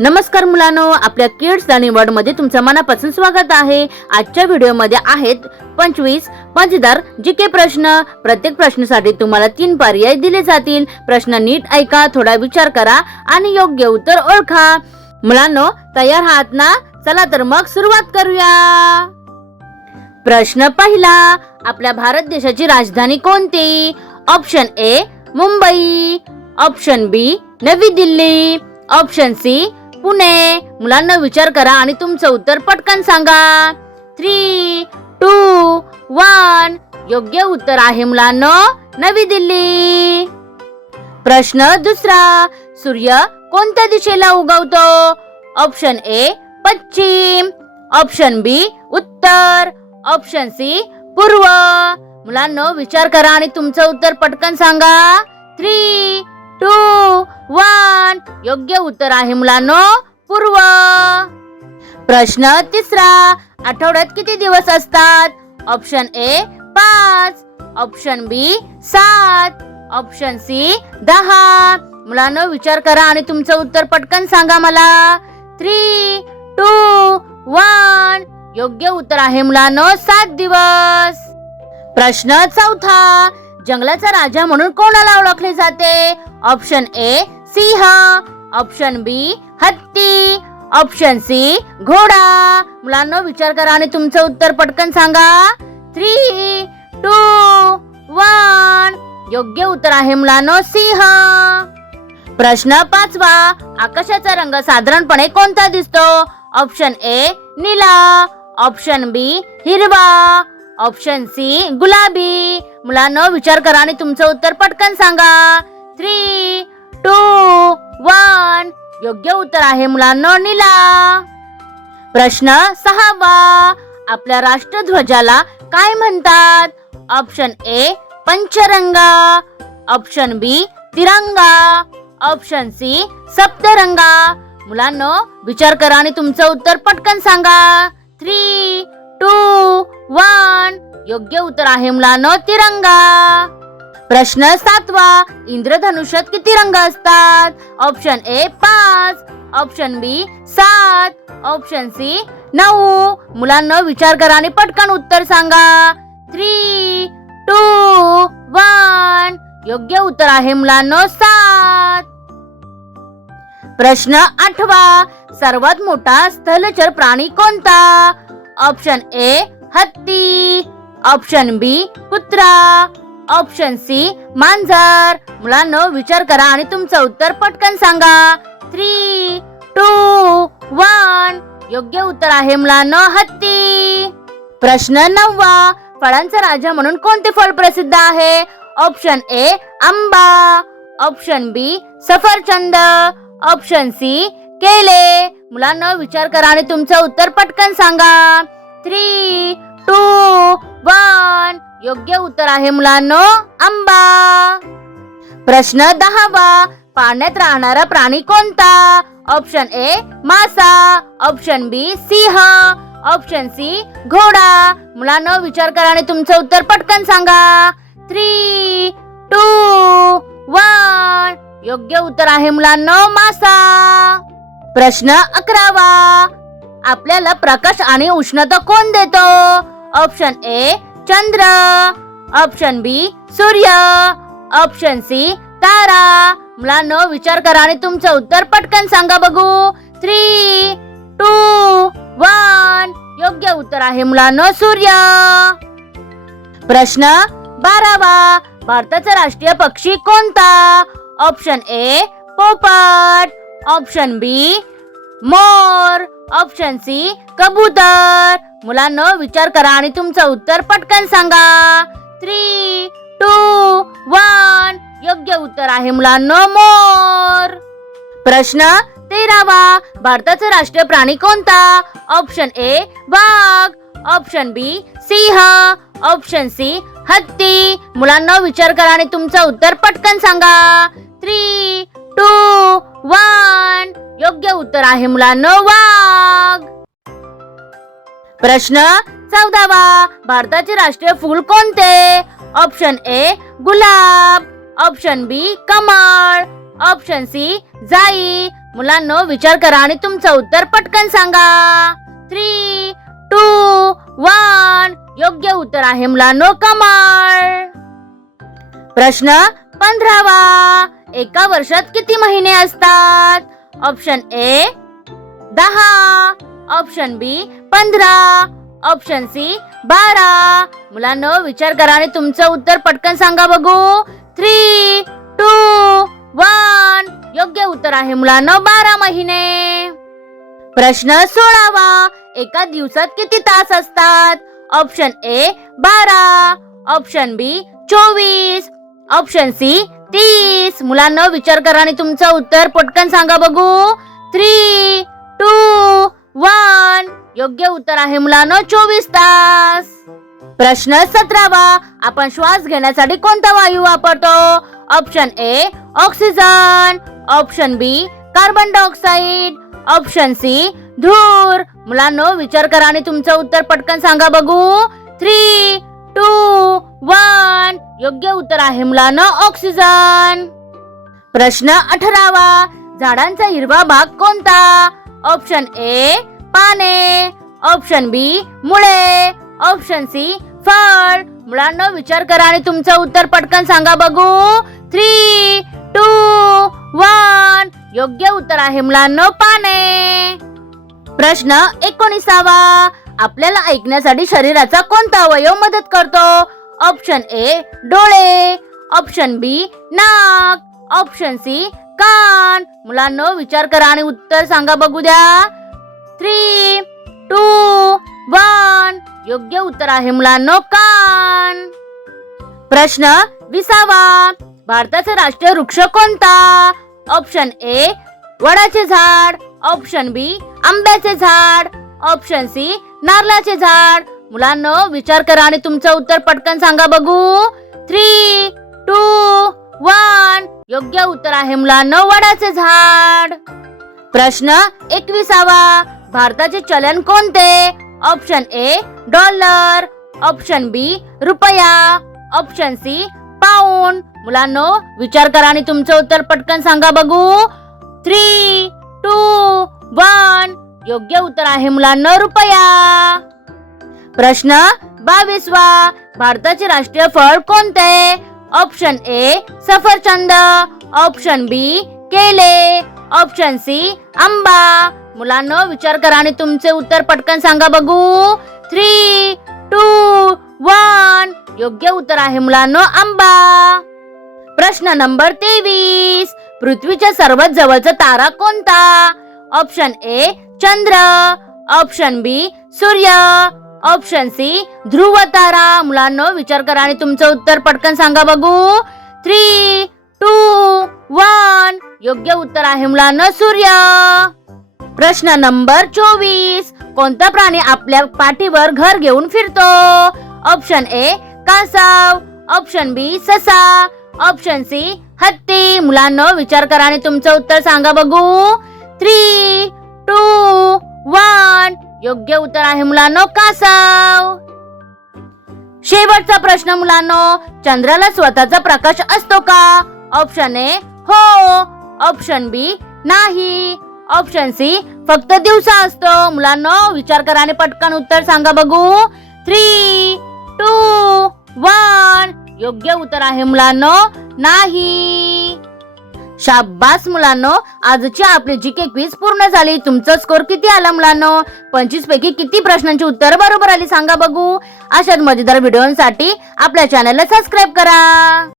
नमस्कार मुलांनो, आपल्या किड्स लर्निंग वर्ल्ड मध्ये तुमचं मनापासून स्वागत आहे। आजच्या व्हिडिओमध्ये आहेत 25 मजेदार जीके प्रश्न। प्रत्येक प्रश्नासाठी तुम्हाला 3 पर्याय दिले जातील। प्रश्न नीट ऐका, थोडा विचार करा आणि योग्य उत्तर ओळखा। मुलांनो, तयार आहात ना? चला तर मग सुरुवात करूया। प्रश्न पहिला, आपल्या भारत देशाची राजधानी कोणती? ऑप्शन ए मुंबई, ऑप्शन बी नवी दिल्ली, ऑप्शन सी पुणे। मुलांना विचार करा आणि तुमचं उत्तर पटकन सांगा। 3, 2, 1 योग्य उत्तर आहे मुलांनो नवी दिल्ली। प्रश्न दुसरा, सूर्य कोणत्या दिशेला उगवतो? ऑप्शन ए पश्चिम, ऑप्शन बी उत्तर, ऑप्शन सी पूर्व। मुलांनो विचार करा आणि तुमचं उत्तर पटकन सांगा। 3, 2, 1 योग्य उत्तर आहे मुलांनो पूर्व। प्रश्न तिसरा, आठवड्यात किती दिवस असतात? Option A 5, option B 7, option C 10। मुलांनो विचार करा आणि तुमचं उत्तर पटकन सांगा मला। 3, 2, 1 योग्य उत्तर आहे मुलांनो 7 दिवस। प्रश्न चौथा, जंगलाचा राजा म्हणून कोणाला ओळखले जाते? ऑप्शन ए सिंह, ऑप्शन बी हत्ती, ऑप्शन सी घोडा। मुलांनो विचार करा आणि तुमचं उत्तर पटकन सांगा। 3, 2, 1 योग्य उत्तर आहे मुलांनो सिंह। प्रश्न पाचवा, आकाशाचा रंग साधारणपणे कोणता दिसतो? ऑप्शन ए निळा, ऑप्शन बी हिरवा, ऑप्शन सी गुलाबी। मुलांनो विचार करा आणि तुमचं उत्तर पटकन सांगा। 3, 2, 1 योग्य उत्तर आहे मुलांनो निळा। प्रश्न सहावा, आपल्या राष्ट्रध्वजाला काय म्हणतात? ऑप्शन ए पंचरंगा, ऑप्शन बी तिरंगा, ऑप्शन सी सप्तरंगा। मुलांनो विचार करा आणि तुमचं उत्तर पटकन सांगा। 3, 2, 1 योग्य उत्तर आहे मुलांनो तिरंगा। प्रश्न सातवा, इंद्रधनुष्यात किती रंग असतात? Option A 5, option B 7, option C 9। मुलांनो विचार करा आणि पटकन उत्तर सांगा। 3, 2, 1 योग्य उत्तर आहे मुलांनो 7। प्रश्न आठवा, सर्वात मोठा स्थलचर प्राणी कोणता? ऑप्शन ए हत्ती, ऑप्शन बी कुत्रा, ऑप्शन सी मांजर। मुलांनो विचार करा आणि तुमचं उत्तर पटकन सांगा। 3, 2, 1 योग्य उत्तर आहे मुलांनो हत्ती। प्रश्न नववा, फळांचा राजा म्हणून कोणते फळ प्रसिद्ध आहे? ऑप्शन ए आंबा, ऑप्शन बी सफरचंद, ऑप्शन सी केले। मुलांनो विचार करा आणि तुमचं उत्तर पटकन सांगा। 3, 2, 1 योग्य उत्तर आहे मुलांनो आंबा। प्रश्न 10वा, पाण्यात राहणारा प्राणी कोणता? ऑप्शन ए मासा, ऑप्शन बी सिंह, ऑप्शन सी घोडा। मुलांनो विचार करा आणि तुमचं उत्तर पटकन सांगा। 3, 2, 1 योग्य उत्तर आहे मुलांनो मासा। प्रश्न 11वा, आपल्याला प्रकाश आणि उष्णता कोण देतो? ऑप्शन ए चंद्र, ऑप्शन बी सूर्य, ऑप्शन सी तारा। मुलांनो विचार करा आणि तुमचं उत्तर पटकन सांगा बघू। 3, 2, 1 योग्य उत्तर आहे मुलांनो सूर्य। प्रश्न 12वा, भारताचा राष्ट्रीय पक्षी कोणता? ऑप्शन ए पोपट, ऑप्शन बी मोर, ऑप्शन सी कबूतर। मुलांनो विचार करा आणि तुमचं उत्तर पटकन सांगा। 3, 2, 1 योग्य उत्तर आहे मुलांनो मोर। प्रश्न 13वा, भारताचा राष्ट्रीय प्राणी कोणता? ऑप्शन ए वाघ, ऑप्शन बी सिंह, ऑप्शन सी हत्ती। मुलांनो विचार करा आणि तुमचं उत्तर पटकन सांगा। 3, 2, 1 योग्य उत्तर आहे मुलांनो वाघ। प्रश्न 14वा, भारताचे राष्ट्रीय फूल कोणते? ऑप्शन ए गुलाब, ऑप्शन बी कमळ, ऑप्शन सी जाई. मुलांनो विचार करा आणि तुमचं उत्तर पटकन सांगा. 3, 2, 1. योग्य उत्तर आहे मुलांनो कमळ. प्रश्न 15वा. एका वर्षात किती महिने असतात? Option A 10, option B 15, option C 12. मुलांनो विचार करा आणि तुमचं उत्तर पटकन सांगा बघू. 3, 2, 1. योग्य उत्तर आहे मुलांनो 12 महिने. प्रश्न 16वा. एका दिवसात किती तास असतात? Option A 12, option B 24, option C 30. मुलांनो विचार करा आणि तुमचं उत्तर पटकन सांगा बघू. 3, 2, 1. योग्य उत्तर आहे मुलांनो 24 तास. प्रश्न 17वा. आपण श्वास घेण्यासाठी कोणता वायू वापरतो? Option A oxygen, option B carbon dioxide, option C धूर. मुलांनो विचार करा आणि तुमचं उत्तर पटकन सांगा बघू. 3, 2, 1. योग्य उत्तर आहे मुलांनो ऑक्सिजन. प्रश्न 18वा. झाडांचा हिरवा भाग कोणता? ऑप्शन ए पाने, ऑप्शन बी मुळे, ऑप्शन सी फळ. मुलांनो विचार करा आणि तुमचं उत्तर पटकन सांगा बघू. 3, 2, 1. योग्य उत्तर आहे मुलांनो पाने. प्रश्न 19वा. आपल्याला ऐकण्यासाठी शरीराचा कोणता अवयव मदत करतो? ऑप्शन ए डोळे, ऑप्शन बी नाक, ऑप्शन सी कान. मुलांनो विचार करा आणि उत्तर सांगा बघू द्या. 3, 2, 1. योग्य उत्तर आहे मुलांनो कान. प्रश्न 20वा. भारताचा राष्ट्रीय वृक्ष कोणता? ऑप्शन ए वडाचे झाड, ऑप्शन बी आंब्याचे झाड, ऑप्शन सी नारळाचे झाड. मुलांनो विचार करा आणि तुमचं उत्तर पटकन सांगा बघू. 3, 2, 1. योग्य उत्तर आहे मुलांनो वडाचे झाड. प्रश्न 21वा. भारताचे चलन कोणते? ऑप्शन ए डॉलर, ऑप्शन बी रुपया, ऑप्शन सी पाऊंड. मुलांनो विचार करा आणि तुमचं उत्तर पटकन सांगा बघू. 3, 2, 1. योग्य उत्तर आहे मुलांनो रुपया. प्रश्न 22वा. भारताचे राष्ट्रीय फळ कोणते? ऑप्शन ए सफरचंद, ऑप्शन बी केले, ऑप्शन सी आंबा. मुलांनो विचार करा आणि तुमचे उत्तर पटकन सांगा बघू. 3, 2, 1. योग्य उत्तर आहे मुलांनो आंबा. प्रश्न नंबर 23. पृथ्वीच्या सर्वात जवळचा तारा कोणता? ऑप्शन ए चंद्र, ऑप्शन बी सूर्य, ऑप्शन सी ध्रुव तारा. मुलांनो विचार करा आणि तुमचं उत्तर पटकन सांगा बघू. 3, 2, 1. योग्य उत्तर आहे मुलांनो सूर्य. प्रश्न नंबर 24. कोणता प्राणी आपल्या पाठीवर घर घेऊन फिरतो? ऑप्शन ए कासव, ऑप्शन बी ससा, ऑप्शन सी हत्ती. मुलांनो विचार करा आणि तुमचं उत्तर सांगा बघू. 3, 2, 1. योग्य उत्तर आहे मुलांनो कासव. शेवटचा प्रश्न मुलांनो. चंद्राला स्वतःचा प्रकाश असतो का? ऑप्शन ए हो, ऑप्शन बी नाही, ऑप्शन सी फक्त दिवसा असतो. मुलांनो विचार करा आणि पटकन उत्तर सांगा बघू. 3, 2, 1. योग्य उत्तर आहे मुलांनो नाही. शाबास मुलांनो. आजची आपली जीके क्विज पूर्ण झाली. तुमचा स्कोर किती आला मुलांनो? 25 पैकी किती प्रश्नांची उत्तर बरोबर आली सांगा बघू. अशाच मजेदार व्हिडिओसाठी आपल्या चॅनलला सबस्क्राईब करा.